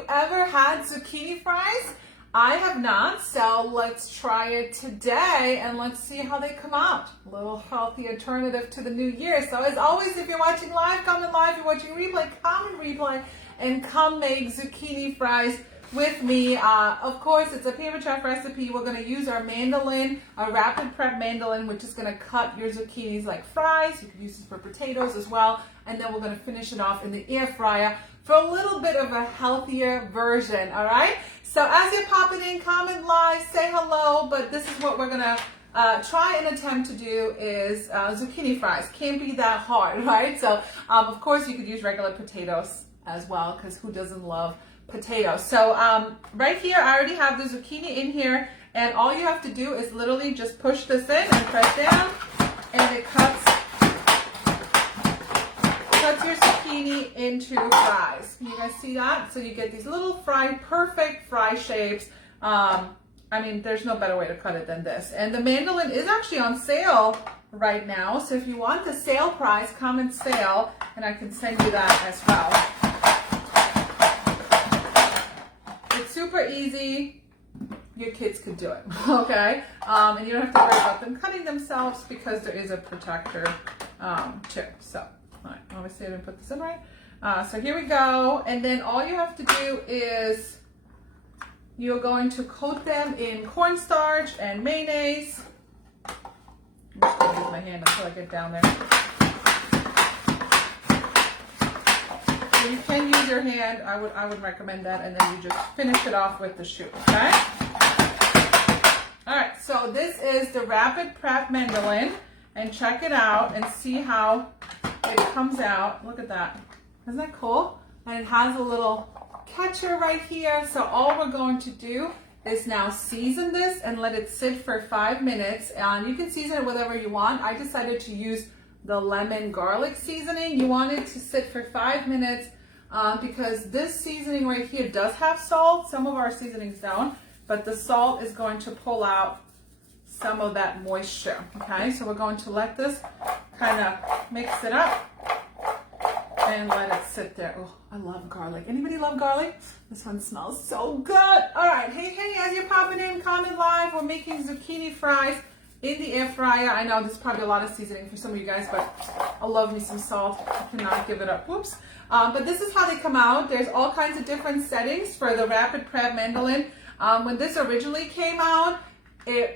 you ever had zucchini fries? I have not, so let's try it today and let's see how they come out. A little healthy alternative to the new year. So as always, if you're watching live, comment live. If you're watching replay, comment replay, and come make zucchini fries with me. Of course, it's a paper chef recipe. We're going to use our mandoline, our Rapid-Prep Mandoline, which is going to cut your zucchinis like fries. You can use this for potatoes as well. And then we're going to finish it off in the air fryer for a little bit of a healthier version, all right? So as you're popping in, comment live, say hello, but this is what we're going to try and attempt to do is zucchini fries. Can't be that hard, right? So, of course, you could use regular potatoes as well, because who doesn't love potatoes? So right here, I already have the zucchini in here, and all you have to do is literally just push this in and press down, and it cuts your zucchini into fries. Can you guys see that? So you get these little perfect fry shapes. I mean, there's no better way to cut it than this. And the mandoline is actually on sale right now. So if you want the sale price, comment sale, and I can send you that as well. It's super easy. Your kids could do it, okay? And you don't have to worry about them cutting themselves because there is a protector too. So, all right, obviously I didn't put this in right. So here we go. And then all you have to do is you're going to coat them in cornstarch and mayonnaise. I'm just going to use my hand until I get down there. So you can use your hand. I would recommend that. And then you just finish it off with the shoe, okay? All right, so this is the Rapid-Prep Mandoline. And check it out and see how it comes out. Look at that. Isn't that cool? And it has a little catcher right here. So all we're going to do is now season this and let it sit for 5 minutes. And you can season it whatever you want. I decided to use the lemon garlic seasoning. You want it to sit for 5 minutes because this seasoning right here does have salt. Some of our seasonings don't, but the salt is going to pull out some of that moisture. Okay, so we're going to let this kind of mix it up and let it sit there. Oh, I love garlic. Anybody love garlic? This one smells so good. All right, hey, as you're popping in, comment live. We're making zucchini fries in the air fryer. I know this is probably a lot of seasoning for some of you guys, but I love me some salt. I cannot give it up. Whoops. But this is how they come out. There's all kinds of different settings for the Rapid-Prep Mandoline. When this originally came out,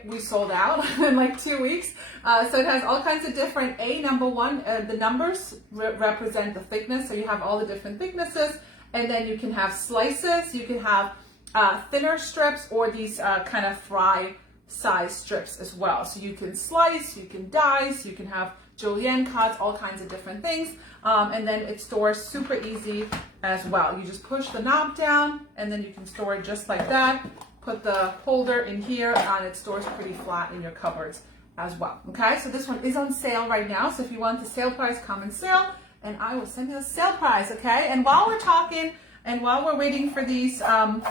we sold out in like 2 weeks. So it has all kinds of different, number one, the numbers represent the thickness. So you have all the different thicknesses, and then you can have slices, you can have thinner strips, or these kind of fry size strips as well. So you can slice, you can dice, you can have julienne cuts, all kinds of different things. And then it stores super easy as well. You just push the knob down, and then you can store it just like that. Put the holder in here, and it stores pretty flat in your cupboards as well. Okay, so this one is on sale right now. So if you want the sale price, comment sale, and I will send you the sale price. Okay, and while we're talking and while we're waiting for these to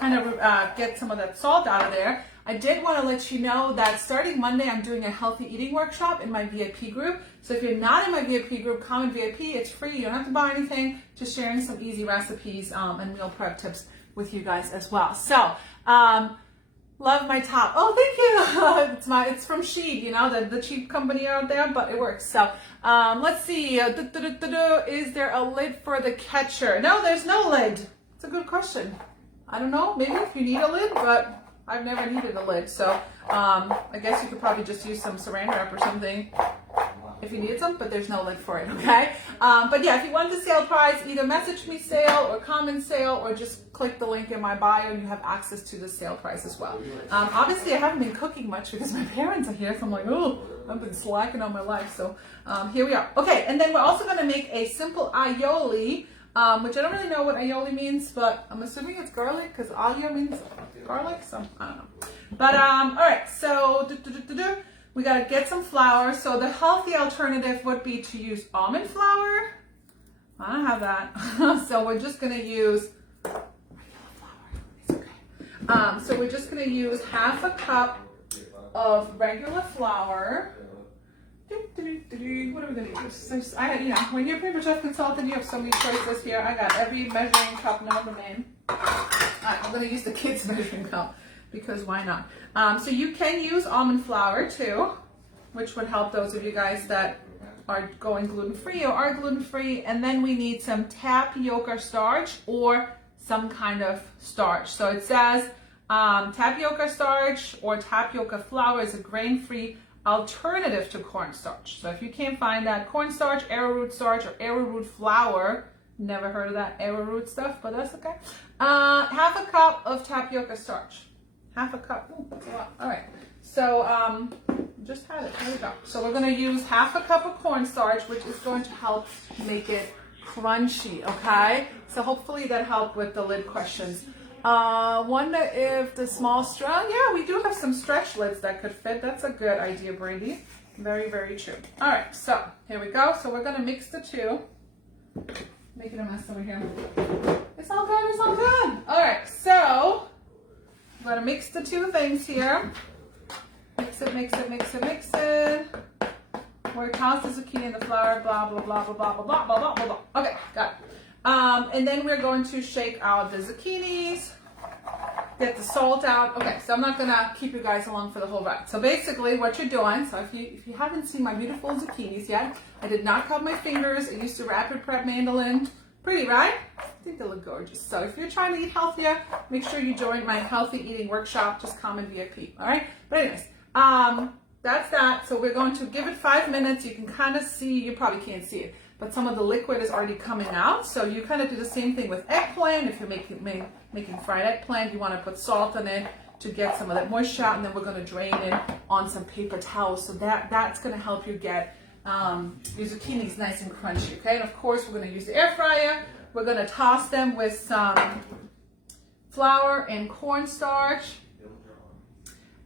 kind of get some of that salt out of there, I did want to let you know that starting Monday, I'm doing a healthy eating workshop in my VIP group. So if you're not in my VIP group, comment VIP. It's free. You don't have to buy anything. Just sharing some easy recipes and meal prep tips with you guys as well. So, love my top. Oh, thank you. It's from Sheed, you know, the cheap company out there, but it works. So, let's see. Is there a lid for the catcher? No, there's no lid. It's a good question. I don't know. Maybe if you need a lid, but I've never needed a lid. So, I guess you could probably just use some saran wrap or something if you need some, but there's no lid for it, okay? But yeah, if you want the sale price, either message me sale or comment sale, or just click the link in my bio and you have access to the sale price as well. Obviously, I haven't been cooking much because my parents are here, so I'm like, oh, I've been slacking on my life. So here we are. Okay, and then we're also gonna make a simple aioli, which I don't really know what aioli means, but I'm assuming it's garlic because aglio means garlic, so I don't know. But all right, so we gotta get some flour. So the healthy alternative would be to use almond flour. I don't have that. So we're just gonna use regular flour. It's okay. So we're just gonna use half a cup of regular flour. What are we gonna use? You know, when you're a paper chef consultant, you have so many choices here. I got every measuring cup known to man. I'm gonna use the kids' measuring cup because why not? So you can use almond flour too, which would help those of you guys that are going gluten-free or are gluten-free. And then we need some tapioca starch or some kind of starch. So it says tapioca starch or tapioca flour is a grain-free alternative to cornstarch. So if you can't find that, cornstarch, arrowroot starch, or arrowroot flour, never heard of that arrowroot stuff, but that's okay. Half a cup of tapioca starch. Half a cup. Ooh, that's a lot. All right. So just had it. There we go. So we're going to use half a cup of cornstarch, which is going to help make it crunchy. Okay. So hopefully that helped with the lid questions. Wonder if the small straw, yeah, we do have some stretch lids that could fit. That's a good idea, Brady. Very, very true. All right, so here we go. So we're gonna mix the two. Making a mess over here. It's all good, it's all good. All right, so I'm gonna mix the two things here. Mix it, mix it, mix it, mix it. We're toss the zucchini and the flour, blah, blah, blah, blah, blah, blah, blah, blah, blah, blah. Okay, got it. And then we're going to shake out the zucchinis, get the salt out. Okay, so I'm not gonna keep you guys along for the whole ride. So basically what you're doing, so if you haven't seen my beautiful zucchinis yet, I did not cut my fingers. I used the Rapid-Prep Mandoline. Pretty, right? I think they look gorgeous. So if you're trying to eat healthier, make sure you join my healthy eating workshop. Just comment VIP, all right? But anyways, that's that. So we're going to give it 5 minutes. You can kind of see, you probably can't see it, but some of the liquid is already coming out. So you kind of do the same thing with eggplant. If you're making fried eggplant, you want to put salt in it to get some of that moisture out, and then we're going to drain it on some paper towels. So that's going to help you get your zucchinis nice and crunchy, okay? And of course, we're going to use the air fryer. We're going to toss them with some flour and cornstarch.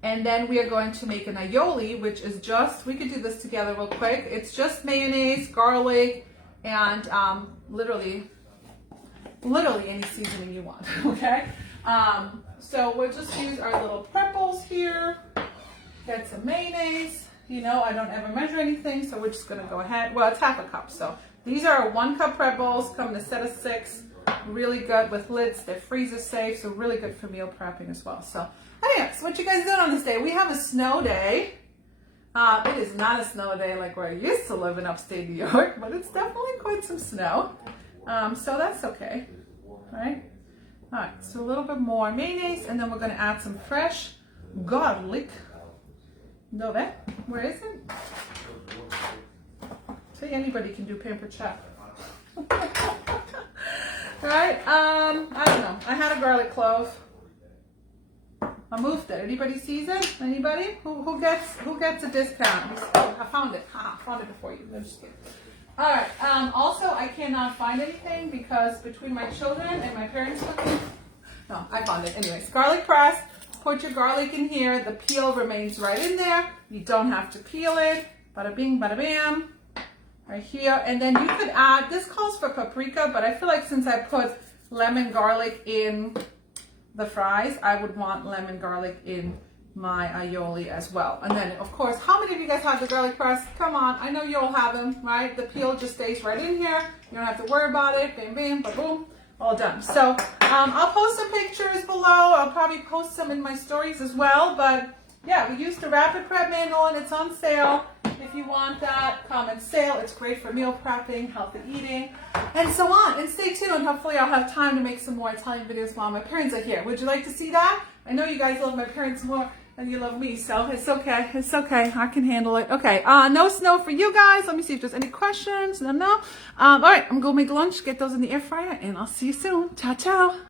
And then we are going to make an aioli, which is just, we could do this together real quick. It's just mayonnaise, garlic, and literally any seasoning you want, okay? So we'll just use our little prepples here, get some mayonnaise. You know, I don't ever measure anything, so we're just gonna go ahead. Well, it's half a cup, so these are 1 cup prepples, come in a set of 6. Really good with lids, they're freezer safe, so really good for meal prepping as well. So anyways, what you guys doing on this day? We have a snow day. It is not a snow day like where I used to live in upstate New York, but it's definitely quite some snow. So that's okay, all right? All right, so a little bit more mayonnaise, and then we're gonna add some fresh garlic. Dove? Where is it? See, anybody can do pampered chef. All right, I don't know. I had a garlic clove. I moved it. Anybody sees it? Anybody? Who gets a discount? Oh, I found it. I found it before you. I'm just kidding. All right. Also, I cannot find anything because between my children and my parents cooking. No, I found it. Anyways, garlic press. Put your garlic in here. The peel remains right in there. You don't have to peel it. Bada bing, bada bam. Right here. And then you could add, this calls for paprika, but I feel like since I put lemon garlic in the fries, I would want lemon garlic in my aioli as well. And then, of course, how many of you guys have the garlic press? Come on, I know you all have them, right? The peel just stays right in here. You don't have to worry about it. Bam, bam, ba boom. All done. So I'll post some pictures below. I'll probably post some in my stories as well. But yeah, we used the Rapid-Prep Mandoline. It's on sale. If you want that, come and sale. It's great for meal prepping, healthy eating, and so on. And stay tuned. Hopefully I'll have time to make some more Italian videos while my parents are here. Would you like to see that? I know you guys love my parents more than you love me, so it's okay. It's okay. I can handle it. Okay. No snow for you guys. Let me see if there's any questions. No. All right. I'm going to make lunch, get those in the air fryer, and I'll see you soon. Ciao, ciao.